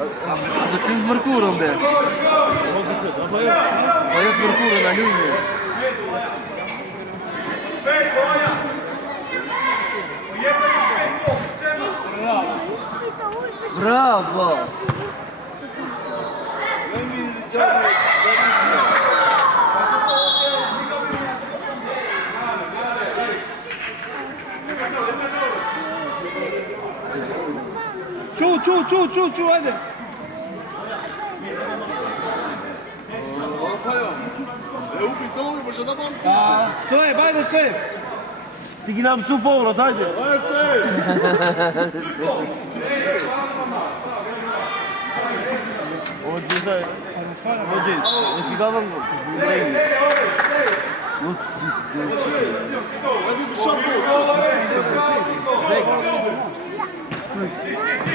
Do të të mërkurën be. Po jetë mërkurën a lujnë. Bravo! Çu, hadi. Soj, bajde soj. Ti kina mësu forët, hajde! O gjizaj, e ti ka dhe në lejnë.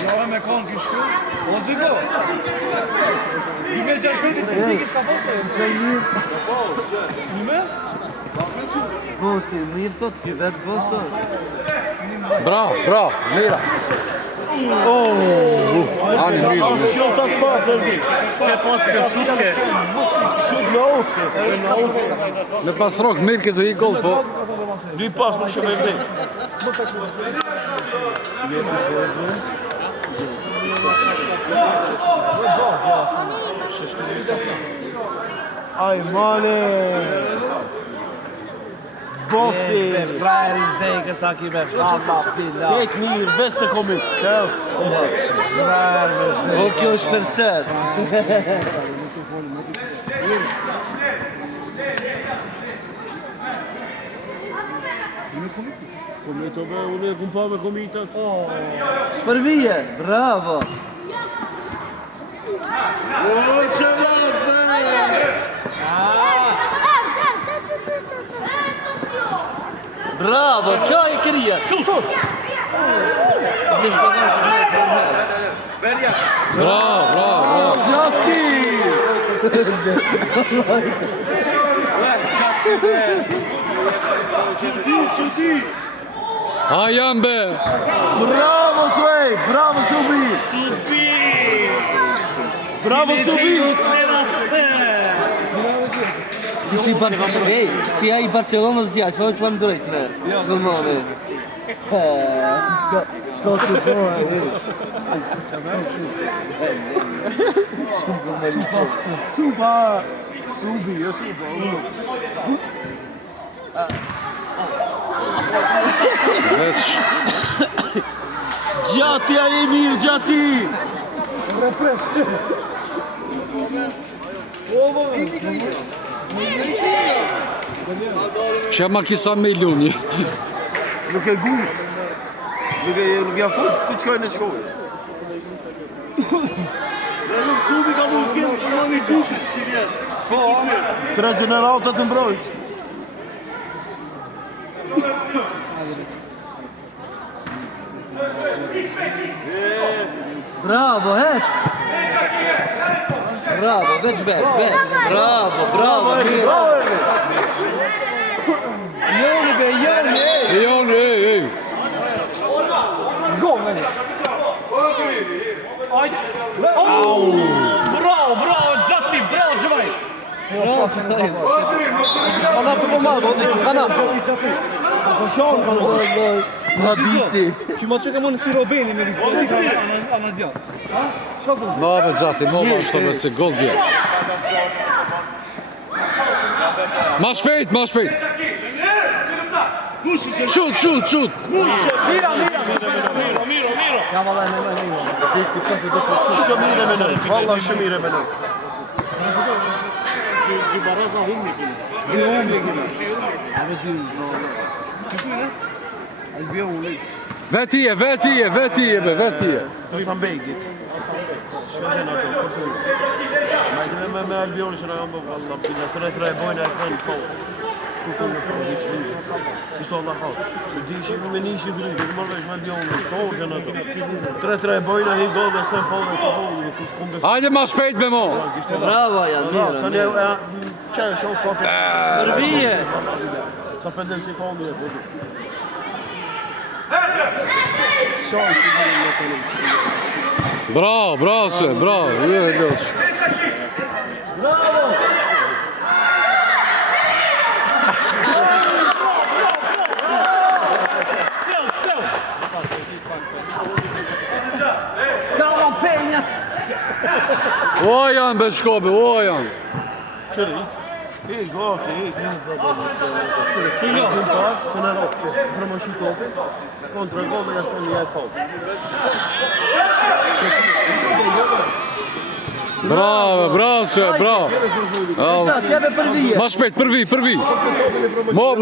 Lava me konë kishku. O ziko. Zime gjashmetit të tiki s'ka posë. Nime? Bosi, mirë thot, ki vetë bosi është. Bravo, mira. Ani mirë. Shumë tas pasë, erdi. S'ke posë për shutke. Shumë në oke. Në pas rok mirë këtu i gol, po. Dy pas më shumë erdi. Aj, mane! Bosi! Frajeri zeke sa ki me falla. Tek mirë, veç se komit. O kjo është shpercet. Komito be, unë e kum pa me komitat. Për vije, bravo! O, që vat, be! Bravo, qaj kërija! Bravo. Gjati! A jam be! Bravo, Suej! Bravo, Subi! Bravo, Subi! Si ai Barcelonës dja, që të më drejtë me? Gëllmane. Shko të pojë. Suba! Subi, jo suba. Veç. Gjati a e mirë, gjati! Që ma kisa miljoni. Nuk e gut. Nuk ja fut ku qkojnë e qkojnë. Nuk subi ka mu s'kem, ku më një gutit, si vjetë. Tre generatët të mbrojtë. Bravo, het! Bravo, veç bet. Bravo, Joni be, Joni, ej. Go, meni. Bravo, gjati, bravo, gjëvaj. Kana për pomadë, kana. Ma biti. Që ma që ka mënë si Robeni me ditë. Ana dja. Ma be gjati, ma shto me si gol bje. Ma shpejt. Shut. Mira. Ja, valla, Shumire me nëjë, valla shumire me nëjë. Dy baraza hummi kine. S'ki hummi kine. Ave dy, Albio unë. Vetije be. Hasan Beygit. Shkëndën ato, fërtullë. Ma me Albion që në jam bë, valla, pina, 3-3 bojnë e kanë fauë. Kukon në fërë, diqë lidhë. Ishtë Allah haqë. Se diqë me nishë dhërë, dhe mërë veç me Albion në fauë që në ato. 3-3 bojnë e hi godë dhe kënë fauë dhe fauë. Hajde ma shpejt me mo. Brava, janë mirë. Tani e që e shonë fakë. Përvije. Sa pëndër si fauë një e përdu. Shonë si dhërë në Bravo, bravo se, bravo. Je, Ljoč. Calma, Penha! O janë, be shkope, o janë. Qëri? Hiç gati, hiç. Sinjo, pas, sono rocce. Promotion tope. Contro il gol e mi ha fatto. Bravo, bravo se, bravo. Tjeve për vije! Ma shpejt, përvi. Mo.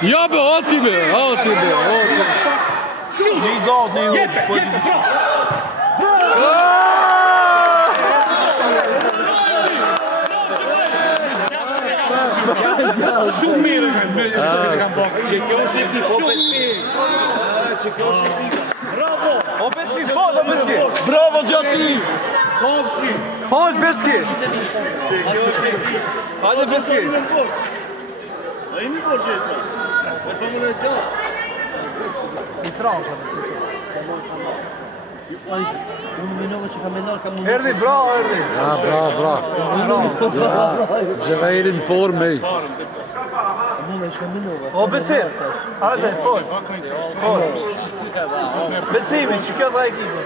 Ja be, ati be. Një gol, një hop, shkoj të biçim. Shumë mirë! Që kam bërë! Që kjo është ekip, o Peski! Që kjo është ekip! Bravo! O Peski, fol, o Peski! Bravo Gjati! Fol, Peski! Hajde, Peski! A imi borë gjitha? E përmën e gjatë? I trasha, Erdi, bravo, Erdi! Bravo. Gjevejri në formë, ej. O Besim, hajde, fol! Besimi, që kjo dha ekipi?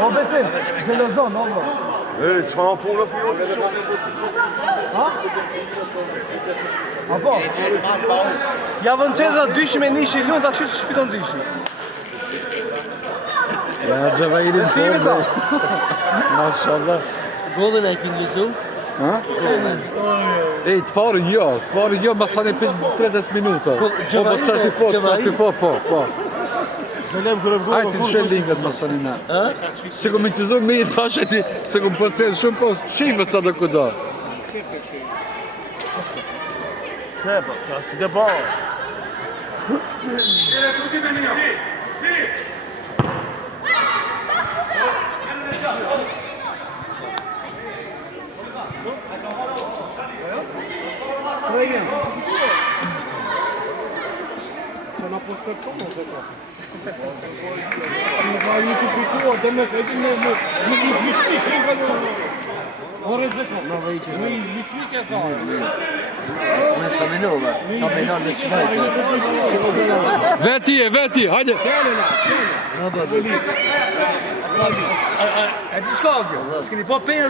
O Besim, gjelozon, o bro! Çfarë punë për ju? Ha? Apo? Javën qenë dhe dyshi me nishi lunë, ta kështë që shfiton dyshi. Ja, Gjevejri në formë, ej. Mashallah. Gollën e ki njëzu? Ha? Ej, të parën jo, ma sa një 30 minuta. Po, çashti po. Hajtë të shëllingët ma sa një na. Se ku me qëzu me i thasheti, se ku më përcen shumë, po shifët sa do kuda. Seba, kasi de ball. Se na poshtet shumë, ose ka? Në ka një të pikuar, dhe me këtë në izviqnik. Ore zeko, në izviqnik e ka. Me shkaminova. Kaminova në shmajtë. Veti, hajde. E ti shka kjo? S'keni po penjë.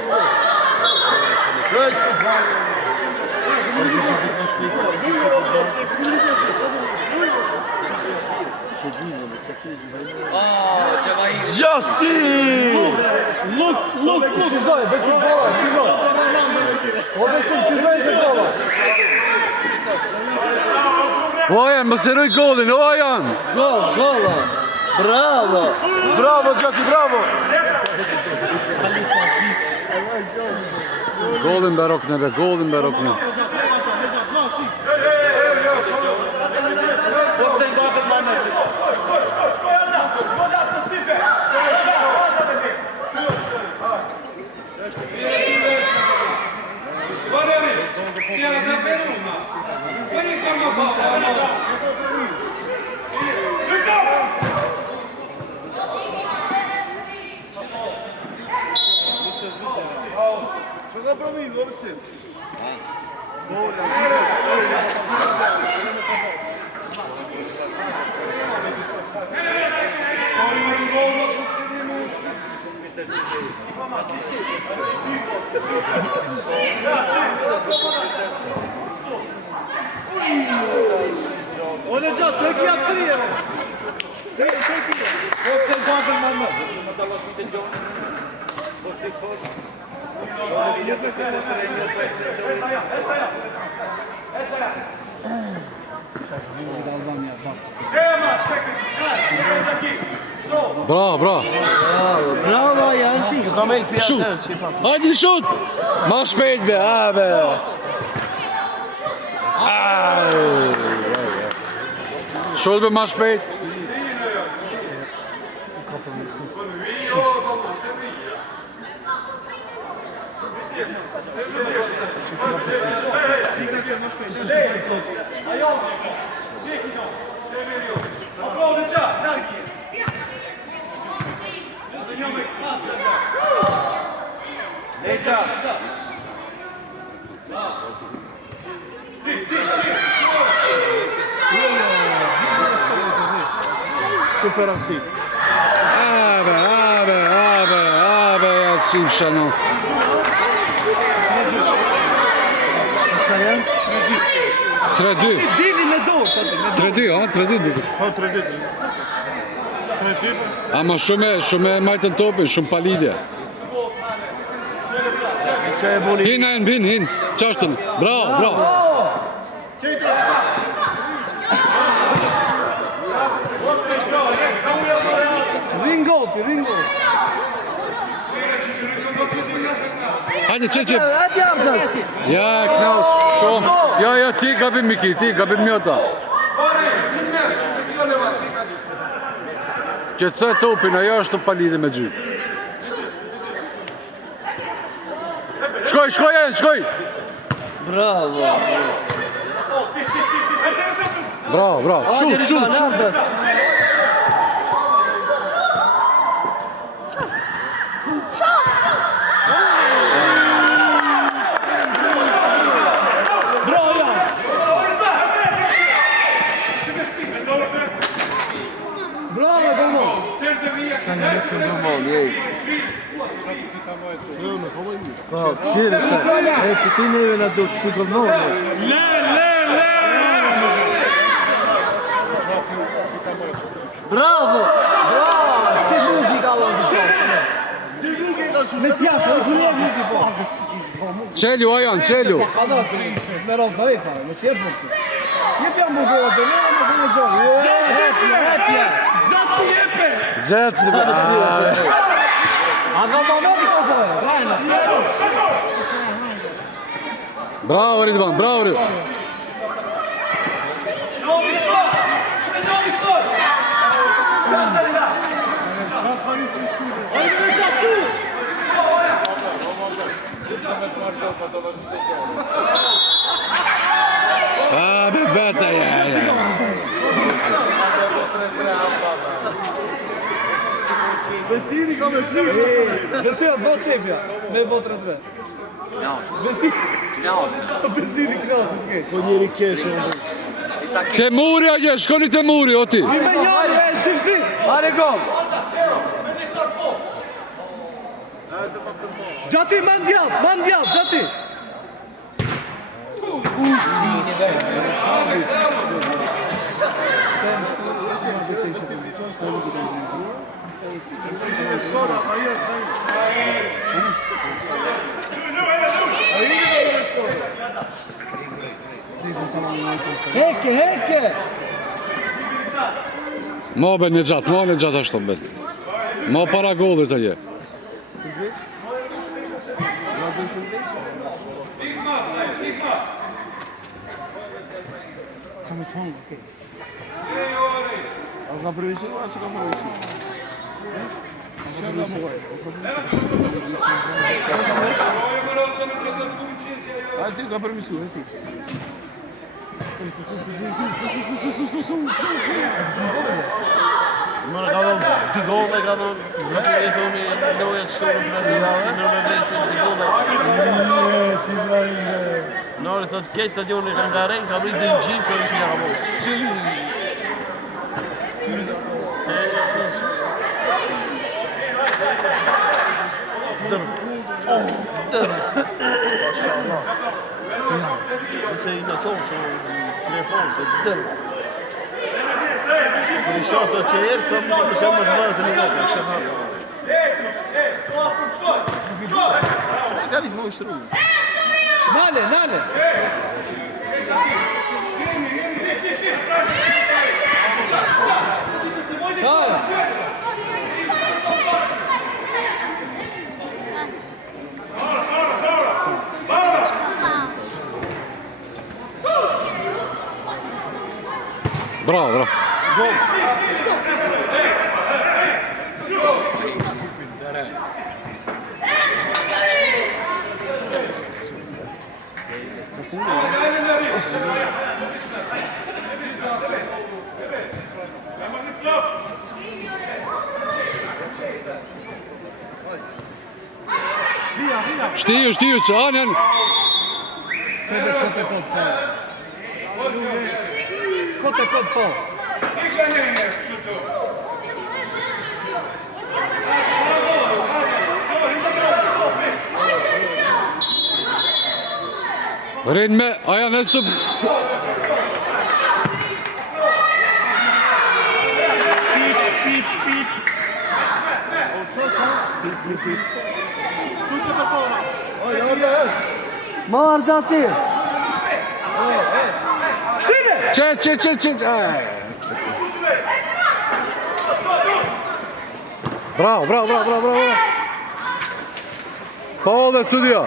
Gjati! Luk, qizoj, besim bola, qizoj. O besim, qizoj se bola. O janë, më seroj golin, o janë. Golla! Bravo! Bravo Gjati, bravo! Golin berokne be, golin berokne. Ole Gjati, tek i atë krije! Ose gagën më më. Më të lashit e gjonë. Ose fort. Bravo. Bravo, Janshi! Shut. Hajde shut. Ma shpejt be, be. Shut be ma shpejt. Super akcji. Abi ya Simşano. 3-2. 3-2, ha? 3-2. Po 3-2. 3-2. Ama shumë e majtën topin, shumë pa lidhje. Që e buni. Hin. Qashtën. Bravo. Ringo. Hajde, qe. Hadi Ardas. Ja, knaut, shumë. Ja, ti gabim Miki, ti gabim Mjota. Qetësoj topin, ajo është pa lidhje me gjy. Shkoj. Bravo. Şut. Ardas. Qire se. E që ti neve në do të sigurnohë. Bravo! Si lugi ka lënë ti. Me tjashtë, nuk lugi si po. Qelu, Ajan, qelu. Me rozoj fare, mos jep burti. Jep jam burgova do ne, mos më gjoj. Hepja. Zati jepe. Gjetë. Aga manovi ka fare. Bravo, Ridvan, bravo. Abi vete ja. Besini ka me ty. Besi atë bot çepja, me bot 3-3. Besi. Besini knaqet ke. Po njeri keqë. Temuri aje, shkoni Temuri, o ti. Me njëri, shifsi. Hajde gol. Gjati, mandjap, gjati. Heke. Mo be një gjatë ashtu be. Mo para gollit aje. Kamë çon, okay. A ka përveçi, a s'ka përveçi? A ti ka përveçu, e ti. Më ka dhënë dy golle, ka dhënë, e thoni, loja të shtorën për në vetë dy golle. Ti vrajnë. Nore thot keq stadioni kanë garën, ka bërë dy gjim, se ishin ka bërë. Se i në qonë, se telefon, se dërë. Se i shatë të që erë, të më se më të marë të një vëtë, se marë. E ka një më ushtru. Nale. Çaja. Bravo. Gol. Shtiju, që anen. Kote kod fal. Rin me, aja nëstu. Marrë ti! Që. Bravo. Faul dhe studio.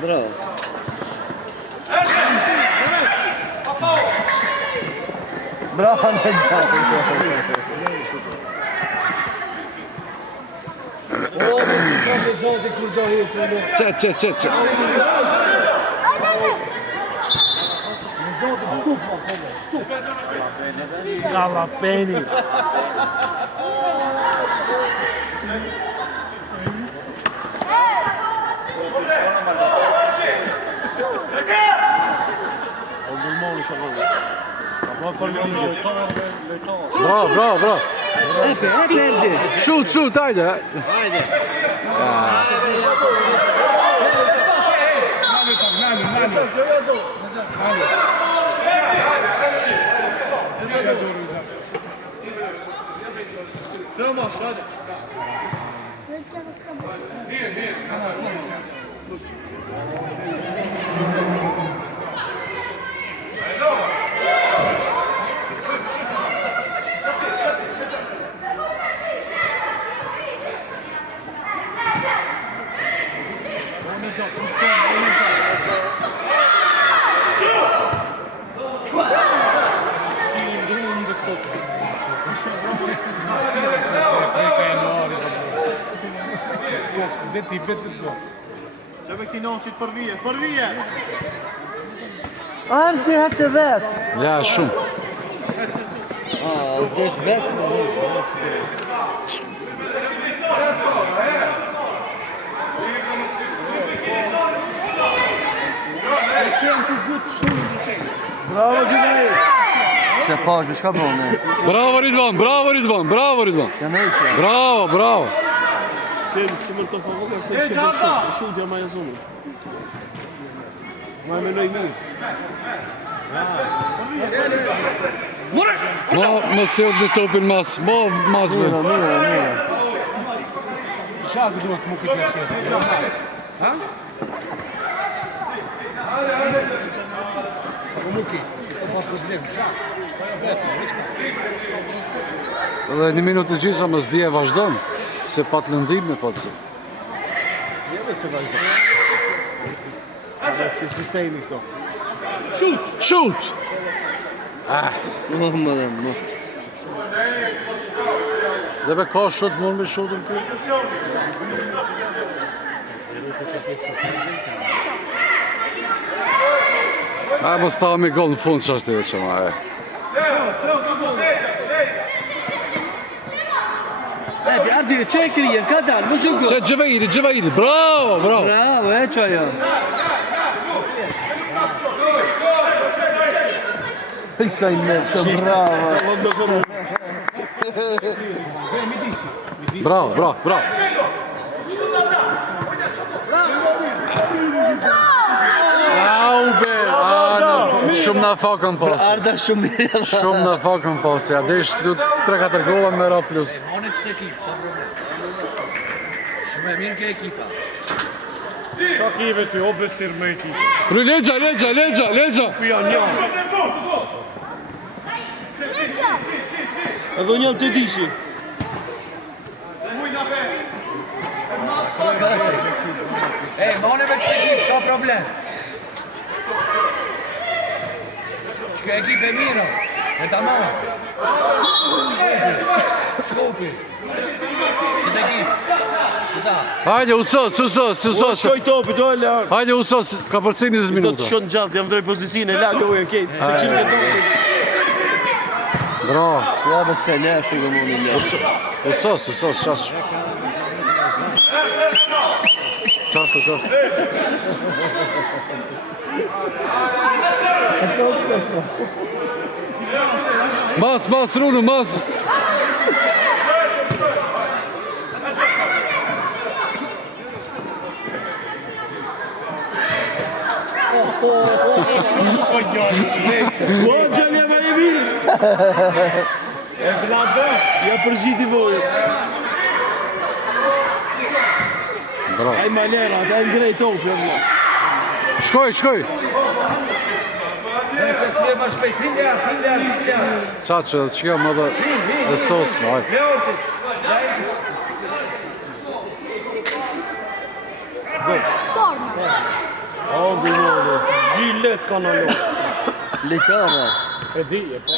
Bravo. Bravo, Që. Jalapeni. Olmolmuş ama. Ama formülü. Bravo. Hep erdi. Şut, haydi. Tamam, hadi. Gjëve këti noqit për vije. Ardi hëtë vetë. Ja, shumë. Desh vetë. Bravo Gjinaj. Se pash, me shka bëmë. Bravo Ridvan. Janë eqë. Bravo. Film simul të favor, këtë që të shumë. Shumë gjë ma e zumë. Ma e menoj mirë. Më se dhe topin mas me. Shakë duhet më këtë jashet. Ha? Muki, pa problem. Edhe një minutë të gjitha më s'di e vazhdojnë, se pat lëndim me pat se. Jeve se vazhdo. Si sistemi këto. Shoot! Më. Dhe be ka shot mund me shotën kërë? Më sta me gol në fund që është e që ma e. Ardi, që e krije, ka dalë, më su gërë. Që gjëvejidi, bravo! Bravo, e që ajo. Sa i mërë, bravo. Bravo. Aube, shumë na fakën pas. Arda shumë mirë. Shumë na fakën pas, ja desh këtu 3-4 golla me ra plus. Onë që të ekip, sa problem. Shumë e mirë ke ekipa. Qa kive ty, o besir me ekip. Legja! Edhe njëm të dishi. Onë me që të ekip, sa problem. Që ke ekip e mirë, e ta ma. Shkopi. Që të ki? Që ta? Hajde, usos. Shkoj topi, do e larë. Hajde, usos, ka përcik 20 Do të minuta. shkon gjatë, jam drejt pozicione, la lojën kejtë. Se qimë në topi. Bravo. Ja be se ne ashtu do mundi lë. Usos, qash. Qash. Mas, Runo, mas. Po, gjelja ma e mirë. E vlada, ja përgjiti vojët. Bravo. Aj ma lera, ata e ngrej topi, e vla. Shkoj. Qaqë, që kjo më dhe sos më, hajde. O, gëllore. Gjillet ka në lojë. Likama. E di, e po.